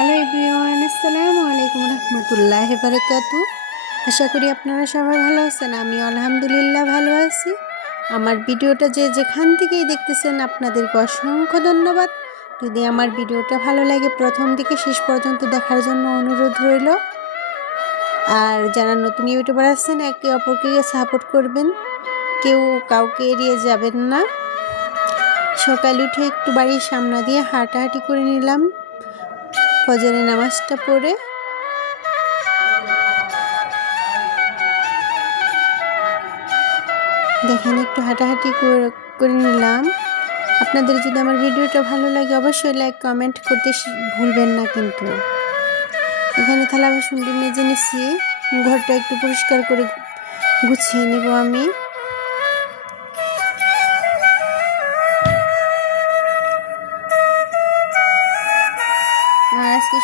Hello everyone, আসসালামু আলাইকুম রহমতুল্লাহ বারকাতু আশা করি আপনারা সবাই ভালো আছেন আমি আলহামদুলিল্লাহ ভালো আছি। আমার ভিডিওটা যে যেখান থেকেই দেখতেছেন, আপনাদেরকে অসংখ্য ধন্যবাদ। যদি আমার ভিডিওটা ভালো লাগে, প্রথম থেকে শেষ পর্যন্ত দেখার জন্য অনুরোধ রইল। আর যারা নতুন ইউটিউবার আছেন, একে অপরকে সাপোর্ট করবেন। কেউ কাউকে এড়িয়ে যাবেন না। সকাল উঠে একটু বাড়ির সামনা দিয়ে হাঁটাহাঁটি করে নিলাম। ফজরের নামাজটা পড়ে। দেখেন, একটু হাঁটাহাঁটি করে- নিলাম। আপনাদের যদি আমার ভিডিওটা ভালো লাগে, অবশ্যই লাইক কমেন্ট করতে ভুলবেন না কিন্তু। এখানে থালা বাসনটি মেজে নিচ্ছি। ঘরটা একটু পরিষ্কার করে গুছিয়ে নেব আমি।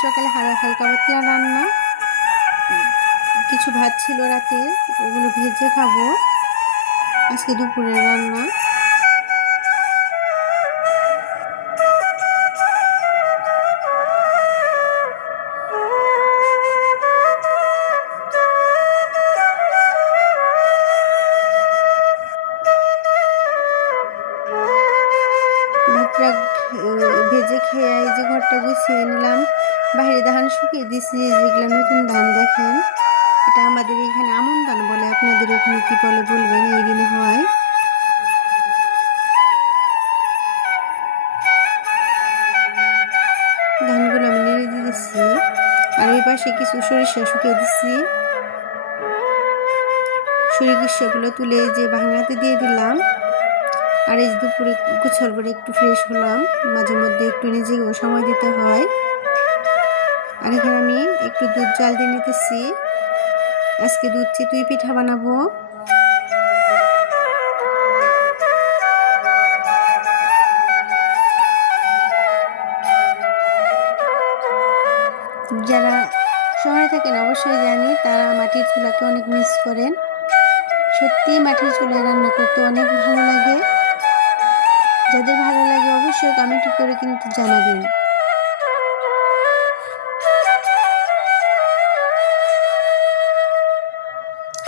সকালে হালকা হালকা পাতলা রান্না, কিছু ভাত ছিল রাতে, ওগুলো ভেজে খাব। আজকে দুপুরের রান্না। ভেজে খেয়ে এই যে ঘরটা গুছিয়ে নিলাম। বাইরে ধান শুকিয়ে দিছি যেগুলো নতুন ধান দেখেন। এটা আমাদের এখানে আমন ধান বলে, আপনাদের ওখানে কি বলে বলবেন? এই দিনে হয়। ধানগুলো আমি নেড়ে দিয়ে দিচ্ছি। আর ওই পাশে কিছু সরিষা শুকিয়ে দিচ্ছি। সরিষাগুলো তুলে যে ভাঙাতে দিয়ে দিলাম। আর এই দুপুরে গুছল করে একটু ফ্রেশ হলাম, মাঝে মধ্যে একটু নিজেকেও সময় দিতে হয়। আর এখানে আমি একটু দুধ জাল দিয়ে নিতেছি। আজকে দুধ চিতুই পিঠা বানাবো। যারা শহরে থাকেন অবশ্যই জানি তারা মাটির চুলাকে অনেক মিস করেন। সত্যি মাটির চুলায় রান্না করতে অনেক ভালো কমেন্ট করে কিন্তু জানাবেন।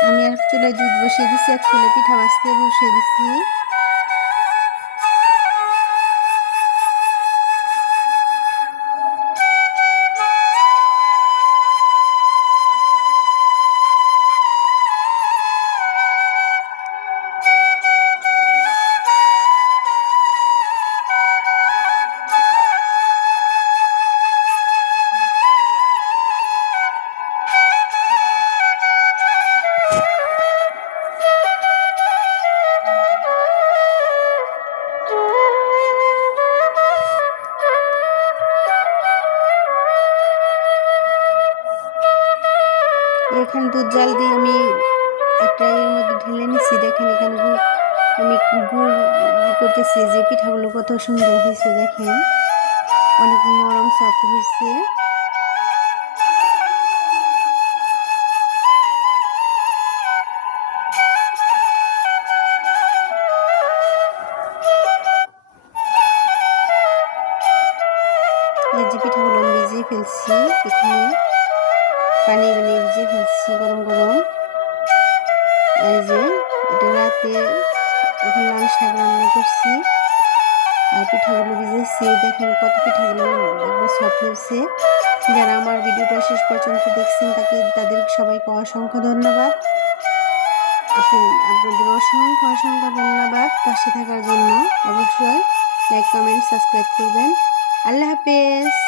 আমি এক চুলায় দুধ বসিয়ে দিচ্ছি এক চুলে পিঠা বাঁচতে বসিয়ে দিচ্ছি এখানে দুধ জাল দিয়ে আমি একটা এর মধ্যে ঢেলে নিচ্ছি দেখেন এখানে আমি গুড় করতেছি যে পিঠাগুলো কত সুন্দর হয়েছে, দেখেন। অনেক নরম সফট হয়েছে। এই যে পিঠাগুলো আমি ভিজিয়ে ফেলছি এখানে। পানি বানিয়ে ভিজিয়ে ফেলছি গরম গরম। এই যে এটা রাতে এখন লাল শাক রান্না করছি। আর পিঠাগুলো ভিজেছি দেখেন কত পিঠাগুলো একবার সফট হয়েছে। যারা আমার ভিডিওটা শেষ পর্যন্ত দেখছেন, তাকে তাদের সবাইকে অসংখ্য ধন্যবাদ। আপনি আপনাদের অসংখ্য অসংখ্য ধন্যবাদ পাশে থাকার জন্য। অবশ্যই লাইক কমেন্ট সাবস্ক্রাইব করবেন। আল্লাহ হাফেজ।